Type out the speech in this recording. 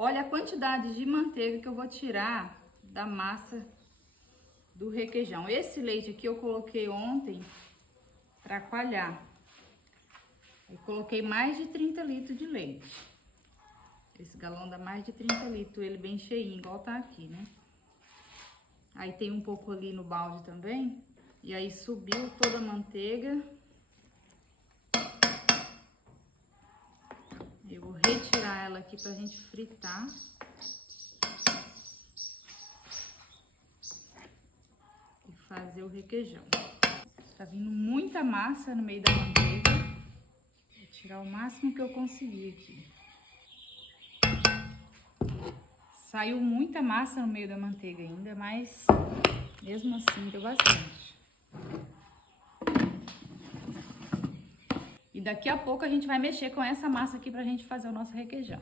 Olha a quantidade de manteiga que eu vou tirar da massa do requeijão. Esse leite aqui eu coloquei ontem para coalhar. Eu coloquei mais de 30 litros de leite. Esse galão dá mais de 30 litros, ele bem cheinho, igual tá aqui, né? Aí tem um pouco ali no balde também. E aí subiu toda a manteiga. Eu vou retirar ela aqui pra gente fritar. E fazer o requeijão. Tá vindo muita massa no meio da manteiga. Vou tirar o máximo que eu conseguir aqui. Saiu muita massa no meio da manteiga ainda, mas mesmo assim deu bastante. E daqui a pouco a gente vai mexer com essa massa aqui pra gente fazer o nosso requeijão.